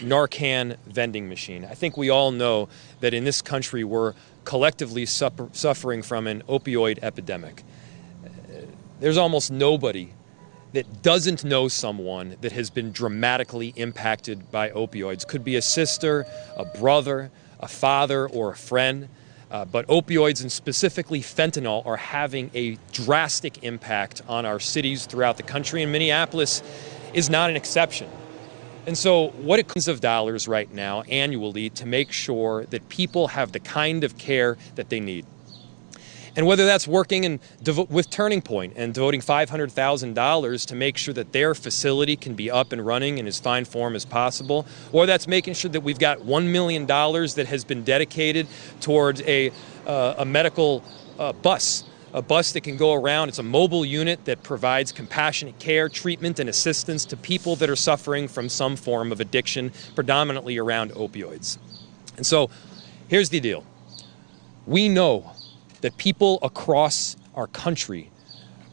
NARCAN Vending Machine. I think we all know that in this country we're collectively suffering from an opioid epidemic. There's almost nobody that doesn't know someone that has been dramatically impacted by opioids. Could be a sister, a brother, a father, or a friend. But opioids, and specifically fentanyl, are having a drastic impact on our cities throughout the country, and Minneapolis is not an exception. And so what it costs of dollars right now annually to make sure that people have the kind of care that they need. And whether that's working with Turning Point and devoting $500,000 to make sure that their facility can be up and running in as fine form as possible, or that's making sure that we've got $1 million that has been dedicated towards a medical bus. A bus that can go around. It's a mobile unit that provides compassionate care, treatment, and assistance to people that are suffering from some form of addiction, predominantly around opioids. And so here's the deal. We know that people across our country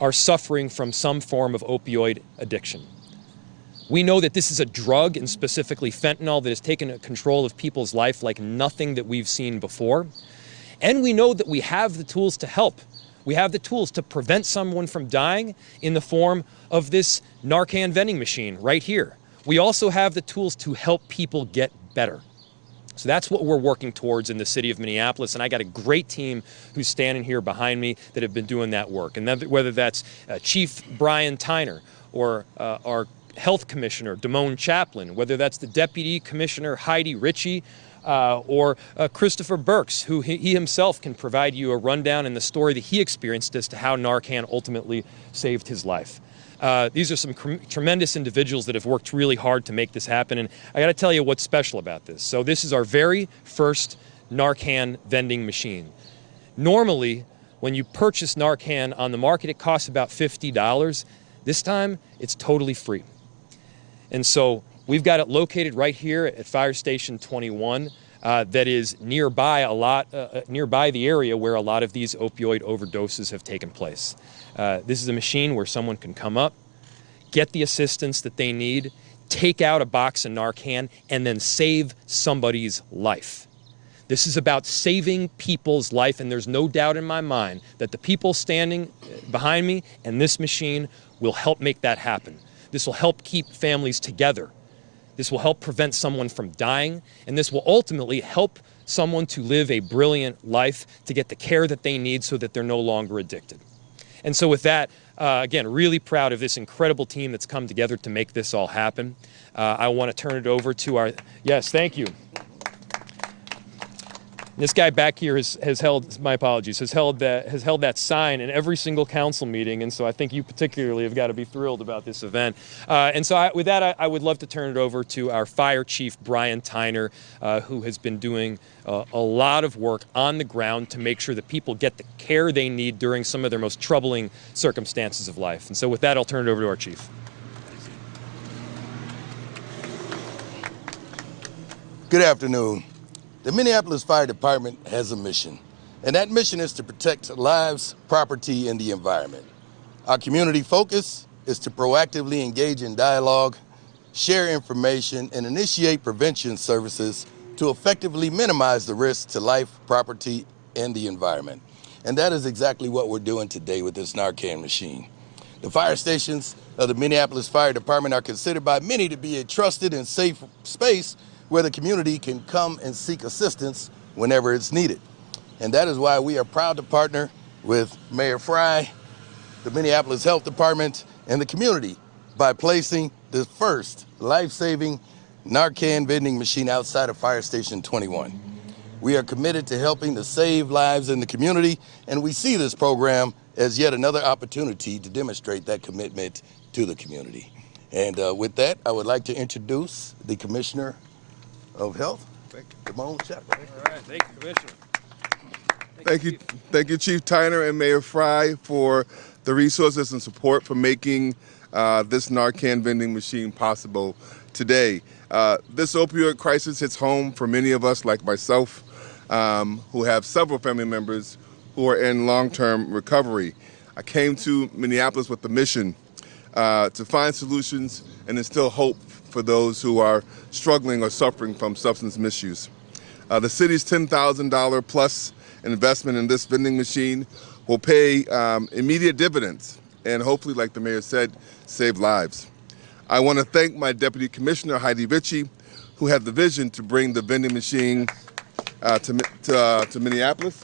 are suffering from some form of opioid addiction. We know that this is a drug, and specifically fentanyl, that has taken control of people's life like nothing that we've seen before. And we know that we have the tools to help. We have the tools to prevent someone from dying in the form of this NARCAN vending machine right here. We also have the tools to help people get better. So that's what we're working towards in the city of Minneapolis, and I got a great team who's standing here behind me that have been doing that work. And whether that's Chief Brian Tyner or our Health Commissioner, Damone Chaplin, whether that's the Deputy Commissioner, Heidi Ritchie, or Christopher Burks, who he himself can provide you a rundown in the story that he experienced as to how Narcan ultimately saved his life. These are some tremendous individuals that have worked really hard to make this happen, and I got to tell you what's special about this. So this is our very first Narcan vending machine. Normally, when you purchase Narcan on the market, it costs about $50. This time, it's totally free. And so we've got it located right here at Fire Station 21 that is nearby nearby the area where a lot of these opioid overdoses have taken place. This is a machine where someone can come up, get the assistance that they need, take out a box of Narcan, and then save somebody's life. This is about saving people's life, and there's no doubt in my mind that the people standing behind me and this machine will help make that happen. This will help keep families together. This will help prevent someone from dying, and this will ultimately help someone to live a brilliant life, to get the care that they need so that they're no longer addicted. And so with that, again, really proud of this incredible team that's come together to make this all happen. I want to turn it over to our, yes, thank you. This guy back here has held, my apologies, has held that sign in every single council meeting, and so I think you particularly have got to be thrilled about this event. And so with that, I would love to turn it over to our Fire Chief, Brian Tyner, who has been doing a lot of work on the ground to make sure that people get the care they need during some of their most troubling circumstances of life. And so with that, I'll turn it over to our Chief. Good afternoon. The Minneapolis Fire Department has a mission, and that mission is to protect lives, property, and the environment. Our community focus is to proactively engage in dialogue, share information, and initiate prevention services to effectively minimize the risk to life, property, and the environment. And that is exactly what we're doing today with this NARCAN machine. The fire stations of the Minneapolis Fire Department are considered by many to be a trusted and safe space where the community can come and seek assistance whenever it's needed. And that is why we are proud to partner with Mayor Frey, the Minneapolis Health Department, and the community by placing the first life-saving NARCAN vending machine outside of Fire Station 21. We are committed to helping to save lives in the community, and we see this program as yet another opportunity to demonstrate that commitment to the community. And with that, I would like to introduce the Commissioner of Health, Damone Chaplin. All right, thank you, Commissioner. Thank you, Chief Tyner and Mayor Frey, for the resources and support for making this NARCAN vending machine possible today. This opioid crisis hits home for many of us, like myself, who have several family members who are in long-term recovery. I came to Minneapolis with the mission to find solutions and instill hope for those who are struggling or suffering from substance misuse. The city's $10,000 plus investment in this vending machine will pay immediate dividends and hopefully, like the mayor said, save lives. I want to thank my Deputy Commissioner, Heidi Ritchie, who had the vision to bring the vending machine to Minneapolis,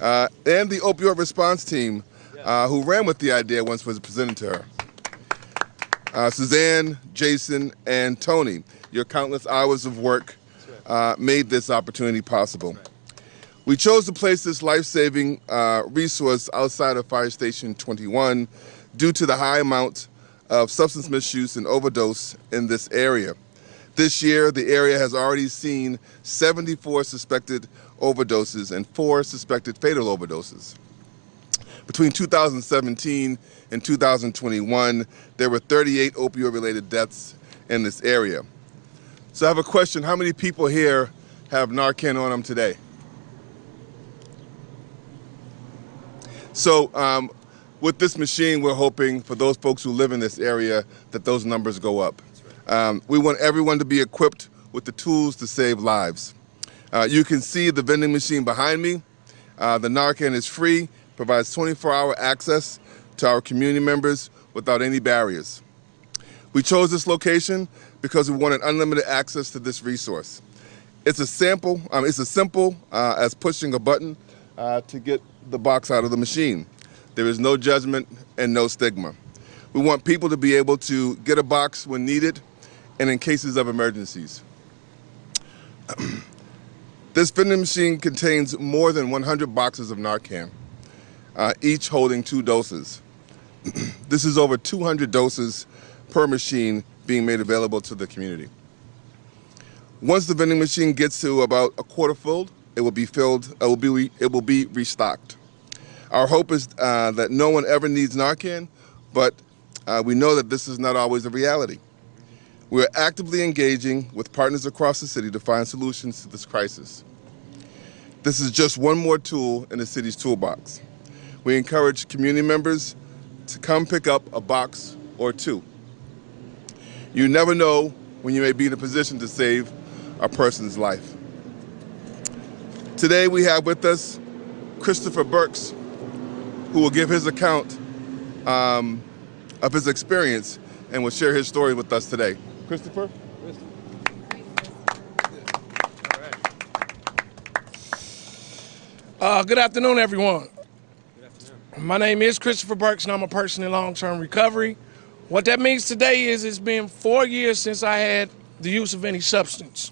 and the opioid response team who ran with the idea once it was presented to her. Suzanne, Jason, and Tony, your countless hours of work made this opportunity possible. We chose to place this life-saving resource outside of Fire Station 21 due to the high amount of substance misuse and overdose in this area. This year, the area has already seen 74 suspected overdoses and 4 suspected fatal overdoses. Between 2017 and 2021, there were 38 opioid-related deaths in this area. So I have a question. How many people here have NARCAN on them today? So with this machine, we're hoping for those folks who live in this area that those numbers go up. We want everyone to be equipped with the tools to save lives. You can see the vending machine behind me. The NARCAN is free, provides 24-hour access to our community members without any barriers. We chose this location because we wanted unlimited access to this resource. It's as simple as pushing a button to get the box out of the machine. There is no judgment and no stigma. We want people to be able to get a box when needed and in cases of emergencies. This vending machine contains more than 100 boxes of NARCAN, each holding 2 doses. This is over 200 doses per machine being made available to the community. Once the vending machine gets to about a quarter full, it will be restocked. Our hope is that no one ever needs NARCAN, but we know that this is not always a reality. We are actively engaging with partners across the city to find solutions to this crisis. This is just one more tool in the city's toolbox. We encourage community members to come pick up a box or 2. You never know when you may be in a position to save a person's life. Today we have with us Christopher Burks, who will give his account of his experience and will share his story with us today. Christopher? Good afternoon, everyone. Good afternoon. My name is Christopher Burks, and I'm a person in long-term recovery. What that means today is it's been 4 years since I had the use of any substance.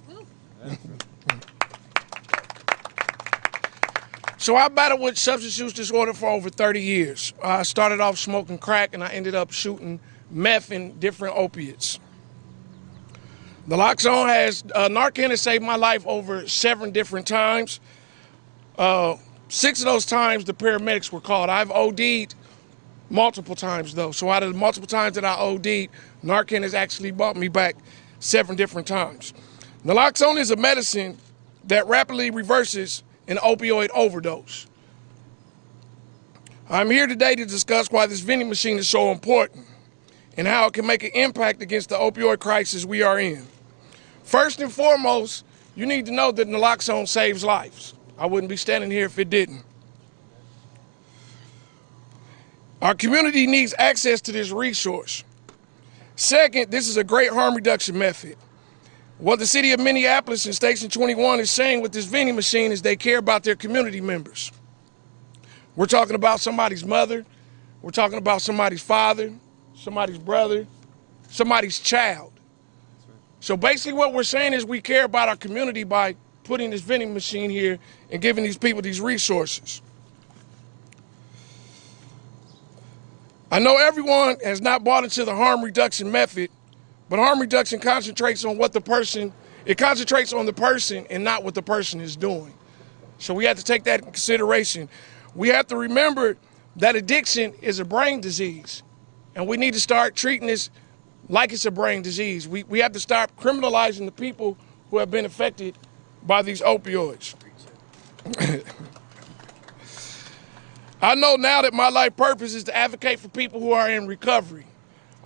So I battled with substance use disorder for over 30 years. I started off smoking crack, and I ended up shooting meth and different opiates. Naloxone NARCAN has saved my life over 7 different times. 6 of those times the paramedics were called. I've OD'd multiple times though. So out of the multiple times that I OD'd, NARCAN has actually brought me back 7 different times. Naloxone is a medicine that rapidly reverses an opioid overdose. I'm here today to discuss why this vending machine is so important and how it can make an impact against the opioid crisis we are in. First and foremost, you need to know that naloxone saves lives. I wouldn't be standing here if it didn't. Our community needs access to this resource. Second, this is a great harm reduction method. What the City of Minneapolis and Station 21 is saying with this vending machine is they care about their community members. We're talking about somebody's mother, we're talking about somebody's father, somebody's brother, somebody's child. So basically what we're saying is we care about our community by putting this vending machine here and giving these people these resources. I know everyone has not bought into the harm reduction method, but harm reduction concentrates on the person and not what the person is doing. So we have to take that into consideration. We have to remember that addiction is a brain disease, and we need to start treating this like it's a brain disease. We have to start criminalizing the people who have been affected by these opioids. I know now that my life purpose is to advocate for people who are in recovery.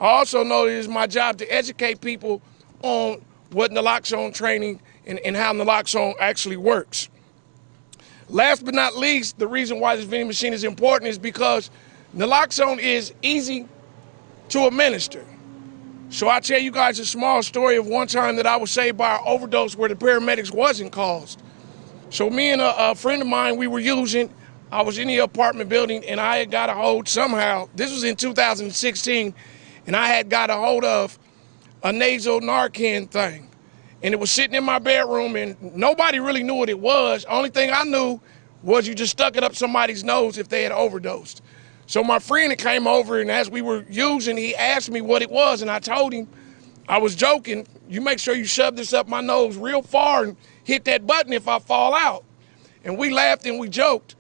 I also know that it's my job to educate people on what naloxone training and how naloxone actually works. Last but not least, the reason why this vending machine is important is because naloxone is easy to administer. So I'll tell you guys a small story of one time that I was saved by an overdose where the paramedics wasn't caused. So me and a friend of mine, we were using, I was in the apartment building and I had got a hold somehow, this was in 2016, and I had got a hold of a nasal NARCAN thing. And it was sitting in my bedroom and nobody really knew what it was. Only thing I knew was you just stuck it up somebody's nose if they had overdosed. So my friend came over, and as we were using, he asked me what it was, and I told him, I was joking, you make sure you shove this up my nose real far and hit that button if I fall out. And we laughed and we joked.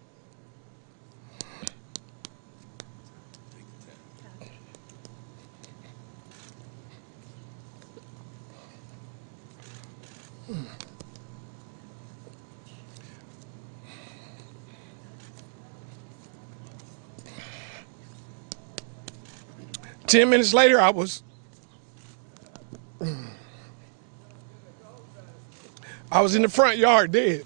Ten minutes later, I was in the front yard dead.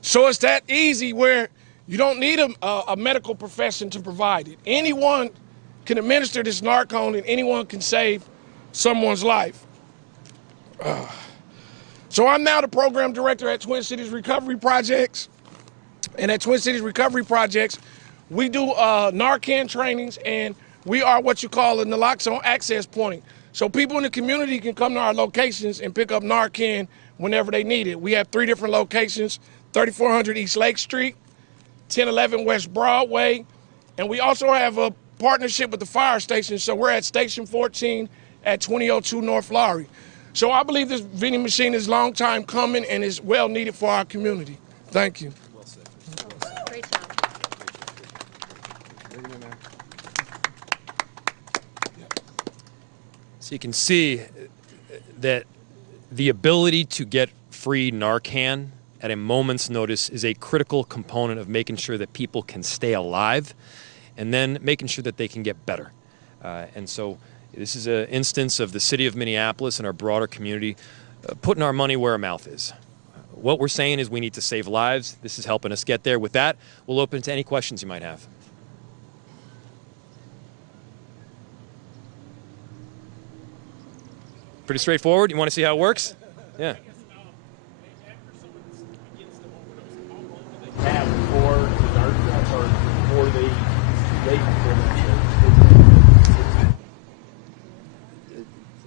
So it's that easy where you don't need a medical profession to provide it. Anyone can administer this Narcan and anyone can save someone's life. So I'm now the program director at Twin Cities Recovery Projects. And at Twin Cities Recovery Projects, we do Narcan trainings, and we are what you call a naloxone access point. So people in the community can come to our locations and pick up Narcan whenever they need it. We have 3 different locations, 3400 East Lake Street, 1011 West Broadway, and we also have a partnership with the fire station, so we're at Station 14 at 2002 North Lowry. So I believe this vending machine is long time coming and is well needed for our community. Thank you. Well said. Great job. So you can see that the ability to get free Narcan at a moment's notice is a critical component of making sure that people can stay alive and then making sure that they can get better. And so this is an instance of the City of Minneapolis and our broader community putting our money where our mouth is. What we're saying is we need to save lives. This is helping us get there. With that, we'll open to any questions you might have. Pretty straightforward. You want to see how it works? Yeah.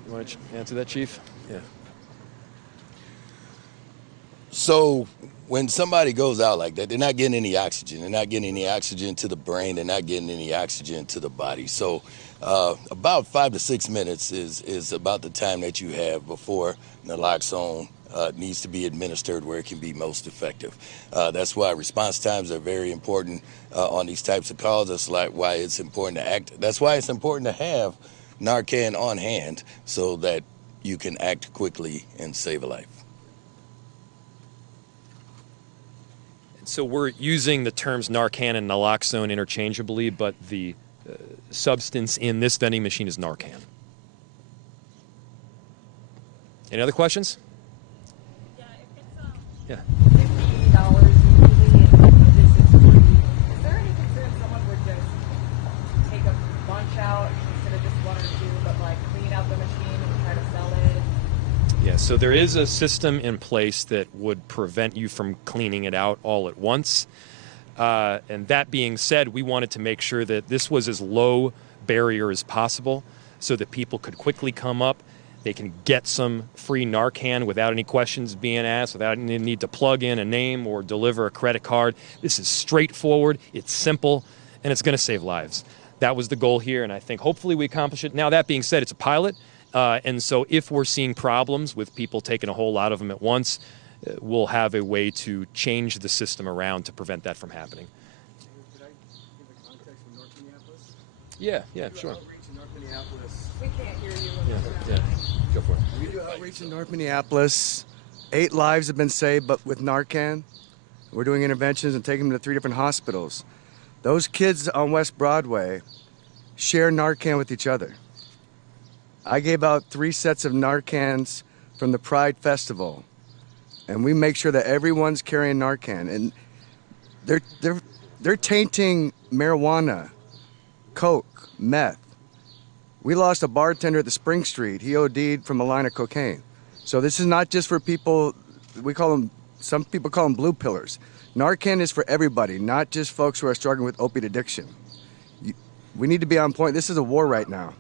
You want to answer that, Chief? Yeah. So when somebody goes out like that, they're not getting any oxygen. They're not getting any oxygen to the brain. They're not getting any oxygen to the body. So about 5 to 6 minutes is about the time that you have before naloxone needs to be administered where it can be most effective. That's why response times are very important on these types of calls. That's why it's important to act. That's why it's important to have Narcan on hand so that you can act quickly and save a life. So we're using the terms Narcan and naloxone interchangeably, but the substance in this vending machine is Narcan. Any other questions? Yeah, if it's Yeah. $50 usually and this is free, is there any concern someone would just take a bunch out instead of just 1 or 2, but like clean out the machine and try to sell it? Yeah, so there is a system in place that would prevent you from cleaning it out all at once. And that being said, we wanted to make sure that this was as low barrier as possible so that people could quickly come up. They can get some free Narcan without any questions being asked, without any need to plug in a name or deliver a credit card. This is straightforward, it's simple, and it's going to save lives. That was the goal here, and I think hopefully we accomplished it. Now, that being said, it's a pilot. And so if we're seeing problems with people taking a whole lot of them at once, we'll have a way to change the system around to prevent that from happening. Could I give a context for North Minneapolis? Yeah, sure. Outreach in North Minneapolis. We can't hear you. Yeah, go for it. We do outreach in North Minneapolis. 8 lives have been saved, but with Narcan. We're doing interventions and taking them to 3 different hospitals. Those kids on West Broadway share Narcan with each other. I gave out 3 sets of Narcans from the Pride Festival, and we make sure that everyone's carrying Narcan. And they're tainting marijuana, coke, meth. We lost a bartender at the Spring Street. He OD'd from a line of cocaine. So this is not just for people, some people call them blue pillars. Narcan is for everybody, not just folks who are struggling with opiate addiction. We need to be on point. This is a war right now.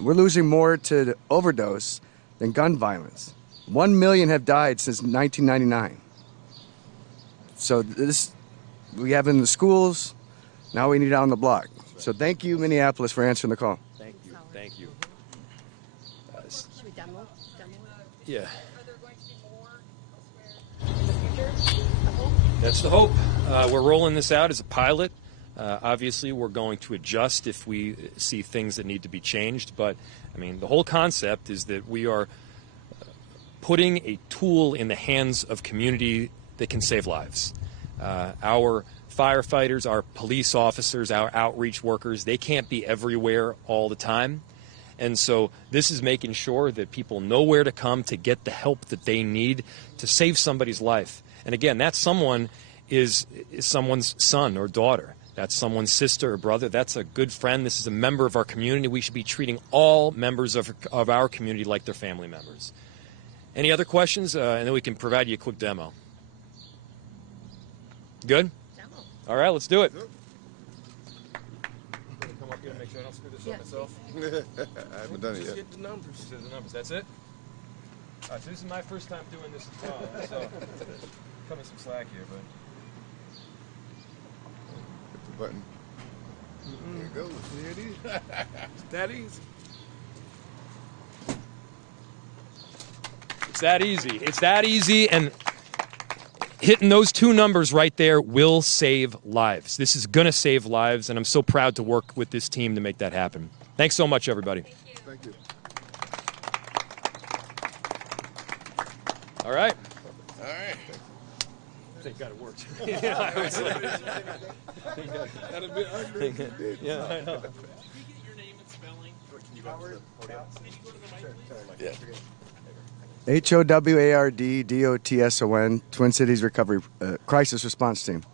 We're losing more to overdose than gun violence. 1 million have died since 1999. So this, we have in the schools, now we need it on the block. So thank you, Minneapolis, for answering the call. Thank you. Thank you. Should we demo? Yeah. Are there going to be more elsewhere in the future? I hope. That's the hope. We're rolling this out as a pilot. Obviously, we're going to adjust if we see things that need to be changed. But, I mean, the whole concept is that we are putting a tool in the hands of community that can save lives. Our firefighters, our police officers, our outreach workers, they can't be everywhere all the time. And so this is making sure that people know where to come to get the help that they need to save somebody's life. And again, that someone is someone's son or daughter. That's someone's sister or brother. That's a good friend. This is a member of our community. We should be treating all members of our community like their family members. Any other questions? And then we can provide you a quick demo. Good? Demo. All right, let's do it. Come up here and make sure I don't screw this up myself. I haven't done it Just yet. hit the numbers. Just do the numbers. That's it? All right, so this is my first time doing this as well. So, cut me some slack here, but... Hit the button. There it goes. There it is. It's that easy. It's that easy. It's that easy, and hitting those 2 numbers right there will save lives. This is going to save lives, and I'm so proud to work with this team to make that happen. Thanks so much, everybody. Thank you. All right. All right. I think it worked. Yeah, I was like, That'd have been ugly. yeah, I know. Can you get your name and spelling? Can you go to the mic, please? Yeah. HOWARDDOTSON, Twin Cities Recovery Crisis Response Team.